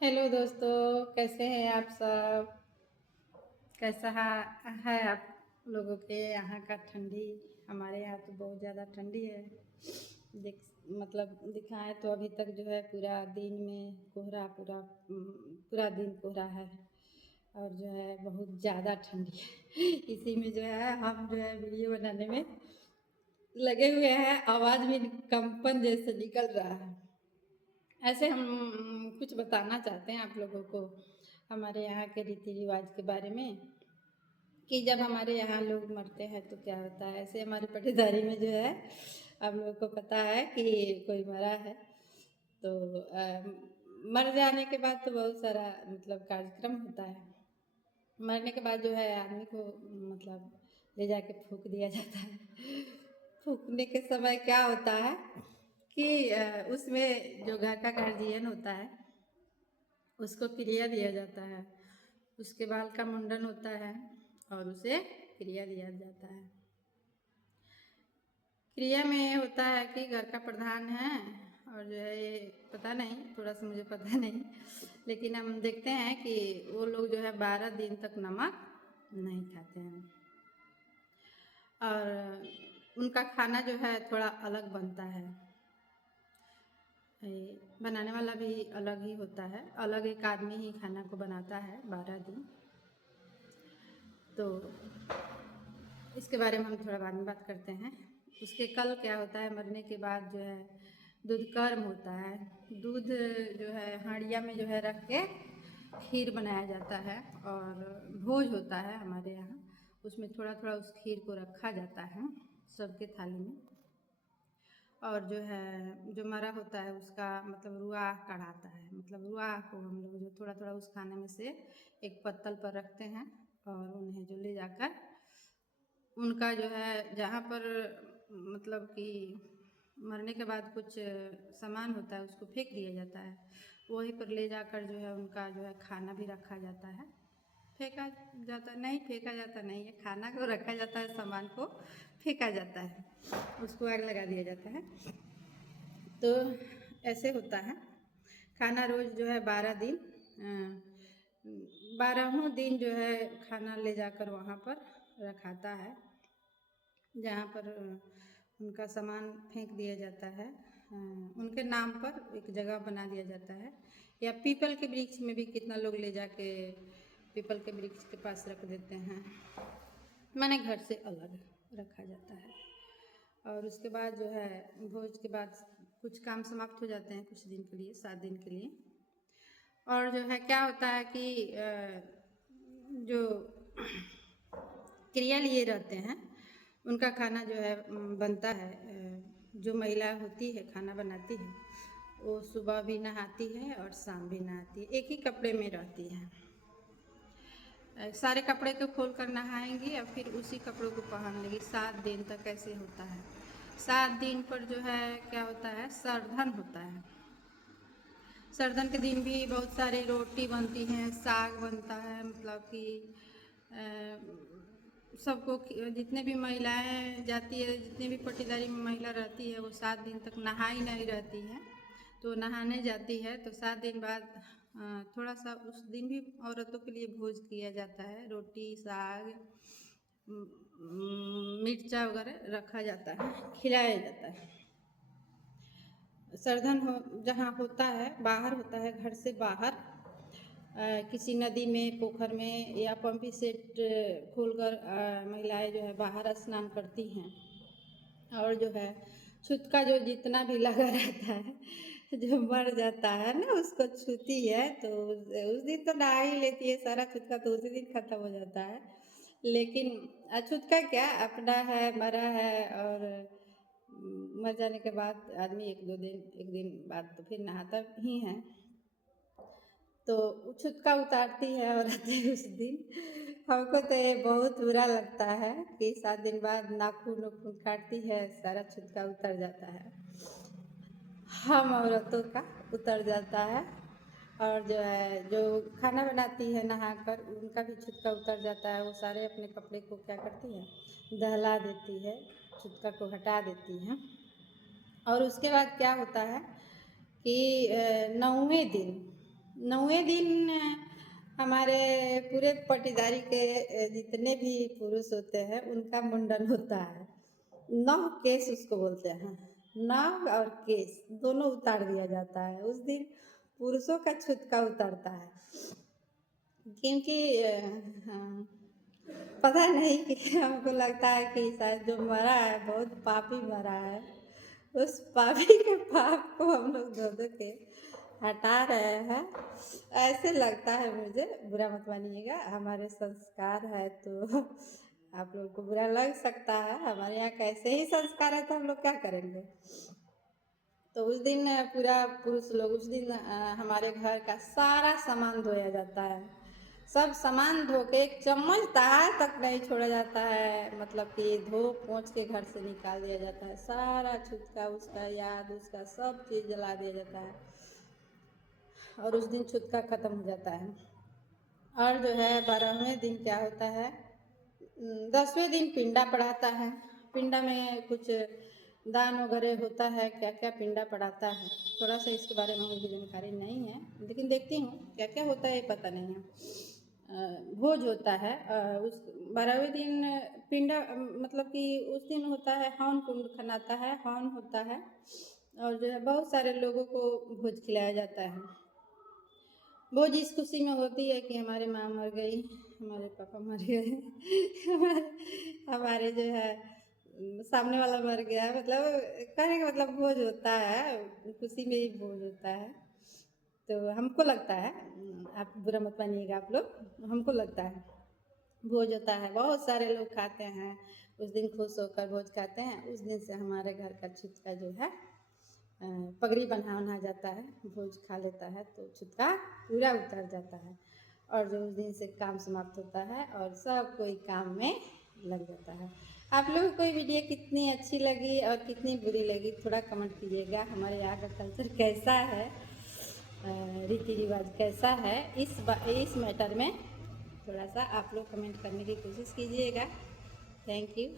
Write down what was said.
Hello दोस्तों, कैसे हैं आप सब? कैसा है आप लोगों के यहाँ का ठंडी? हमारे यहाँ तो बहुत ज़्यादा ठंडी है। देख मतलब दिखाएं तो अभी तक जो है पूरा दिन में कोहरा पूरा दिन कोहरा है और जो है बहुत ज़्यादा ठंडी है। इसी में जो है हम जो है वीडियो बनाने में लगे हुए हैं। आवाज़ भी कंपन जैसे निकल रहा है। ऐसे हम कुछ बताना चाहते हैं आप लोगों को हमारे यहाँ के रीति रिवाज के बारे में कि जब हमारे यहाँ लोग मरते हैं तो क्या होता है। ऐसे हमारे पटीदारी में जो है आप लोगों को पता है कि कोई मरा है तो मर जाने के बाद तो बहुत सारा मतलब कार्यक्रम होता है। मरने के बाद जो है आदमी को मतलब ले जाके फूंक दिया जाता है। फूंकने के समय क्या होता है कि उसमें जो घर का गार्जियन होता है उसको क्रिया दिया जाता है। उसके बाल का मुंडन होता है और उसे क्रिया दिया जाता है। क्रिया में होता है कि घर का प्रधान है और जो है ये पता नहीं, थोड़ा सा मुझे पता नहीं, लेकिन हम देखते हैं कि वो लोग जो है 12 दिन तक नमक नहीं खाते हैं और उनका खाना जो है थोड़ा अलग बनता है। बनाने वाला भी अलग ही होता है, अलग एक आदमी ही खाना को बनाता है 12 दिन। तो इसके बारे में हम थोड़ा बाद में बात करते हैं। उसके कल क्या होता है, मरने के बाद जो है दूध कर्म होता है। दूध जो है हांडिया में जो है रख के खीर बनाया जाता है और भोज होता है हमारे यहाँ। उसमें थोड़ा थोड़ा उस खीर को रखा जाता है सबके थाली में। और जो है जो मरा होता है उसका मतलब रुआ कढ़ाता है, मतलब रुआ को हम लोग जो थोड़ा थोड़ा उस खाने में से एक पत्तल पर रखते हैं और उन्हें जो ले जाकर उनका जो है जहाँ पर मतलब कि मरने के बाद कुछ सामान होता है उसको फेंक दिया जाता है, वहीं पर ले जाकर जो है उनका जो है खाना भी रखा जाता है। फेंका जाता नहीं, फेंका जाता नहीं है, खाना को रखा जाता है, सामान को फेंका जाता है, उसको आग लगा दिया जाता है। तो ऐसे होता है। खाना रोज़ जो है 12 दिन 12वें दिन जो है खाना ले जाकर वहाँ पर रखाता है जहाँ पर उनका सामान फेंक दिया जाता है। उनके नाम पर एक जगह बना दिया जाता है, या पीपल के वृक्ष में भी कितना लोग ले जाके पीपल के वृक्ष के पास रख देते हैं, माने घर से अलग रखा जाता है। और उसके बाद जो है भोज के बाद कुछ काम समाप्त हो जाते हैं कुछ दिन के लिए, 7 दिन के लिए। और जो है क्या होता है कि जो क्रिया लिए रहते हैं उनका खाना जो है बनता है। जो महिला होती है खाना बनाती है वो सुबह भी नहाती है और शाम भी नहाती है, एक ही कपड़े में रहती है। सारे कपड़े को खोल कर नहाएंगी और फिर उसी कपड़ों को पहन लेगी। 7 दिन तक ऐसे होता है। 7 दिन पर जो है क्या होता है, सर्धन होता है। सर्धन के दिन भी बहुत सारी रोटी बनती हैं, साग बनता है, मतलब कि सबको जितने भी महिलाएं जाती है, जितने भी पटीदारी में महिला रहती है वो 7 दिन तक नहाई नहीं रहती है। तो नहाने जाती है तो 7 दिन बाद थोड़ा सा उस दिन भी औरतों के लिए भोज किया जाता है, रोटी साग मिर्चा वगैरह रखा जाता है, खिलाया जाता है। सर्धन जहाँ होता है बाहर होता है, घर से बाहर किसी नदी में, पोखर में या पंपी सेट खोलकर महिलाएं जो है बाहर स्नान करती हैं। और जो है छूतका जो जितना भी लगा रहता है जो मर जाता है ना उसको छूती है तो उस दिन तो नहा ही लेती है, सारा छूतका तो उसी दिन खत्म हो जाता है। लेकिन छूतका क्या अपना है, मरा है, और मर जाने के बाद आदमी एक दिन बाद तो फिर नहाता ही है। तो छुटका उतारती है औरतें उस दिन। हमको तो ये बहुत बुरा लगता है कि 7 दिन बाद नाखून उखून काटती है, सारा छुटका उतर जाता है, हम औरतों का उतर जाता है। और जो है जो खाना बनाती है नहाकर उनका भी छुटका उतर जाता है। वो सारे अपने कपड़े को क्या करती है, दहला देती है, छुटका को हटा देती है। और उसके बाद क्या होता है कि 9वें दिन 9वें दिन हमारे पूरे पटीदारी के जितने भी पुरुष होते हैं उनका मुंडन होता है। 9 केस उसको बोलते हैं। 9 और केस दोनों उतार दिया जाता है। उस दिन पुरुषों का छूतका उतरता है, क्योंकि हाँ, पता नहीं कि हमको लगता है कि शायद जो मरा है बहुत पापी मरा है। उस पापी के पाप को हम लोग धो धो के हटा रहे हैं, ऐसे लगता है मुझे। बुरा मत मानिएगा, हमारे संस्कार है तो आप लोगों को बुरा लग सकता है। हमारे यहाँ कैसे ही संस्कार है तो हम लोग क्या करेंगे। तो उस दिन पूरा पुरुष लोग उस दिन हमारे घर का सारा सामान धोया जाता है। सब सामान धो के एक चम्मच दाल तक नहीं छोड़ा जाता है, मतलब कि धो पोंछ के घर से निकाल दिया जाता है। सारा छुतका उसका याद उसका सब चीज़ जला दिया जाता है और उस दिन छुतका ख़त्म हो जाता है। और जो है 12वें दिन क्या होता है, 10वें दिन पिंडा पड़ाता है। पिंडा में कुछ दान वगैरह होता है। क्या क्या पिंडा पड़ाता है थोड़ा सा इसके बारे में मुझे जानकारी नहीं है, लेकिन देखती हूँ क्या क्या होता है, पता नहीं है। भोज होता है उस 12वें दिन। पिंडा मतलब कि उस दिन होता है हवन कुंड खनाता है, हवन होता है और जो है बहुत सारे लोगों को भोज खिलाया जाता है। भोज इस खुशी में होती है कि हमारे माँ मर गई, हमारे पापा मर गए हमारे जो है सामने वाला मर गया, मतलब कहने का मतलब भोज होता है, खुशी में ही भोज होता है। तो हमको लगता है, आप बुरा मत मानिएगा आप लोग, हमको लगता है भोज होता है, बहुत सारे लोग खाते हैं उस दिन, खुश होकर भोज खाते हैं। उस दिन से हमारे घर का छुतका जो है पगड़ी बना जाता है, भोज खा लेता है तो छुतका पूरा उतर जाता है और जो उस दिन से काम समाप्त होता है और सब कोई काम में लग जाता है। आप लोगों को ये वीडियो कितनी अच्छी लगी और कितनी बुरी लगी थोड़ा कमेंट कीजिएगा। हमारे यहाँ का कल्चर कैसा है, रीति रिवाज कैसा है, इस मैटर में थोड़ा सा आप लोग कमेंट करने की कोशिश कीजिएगा। Thank you.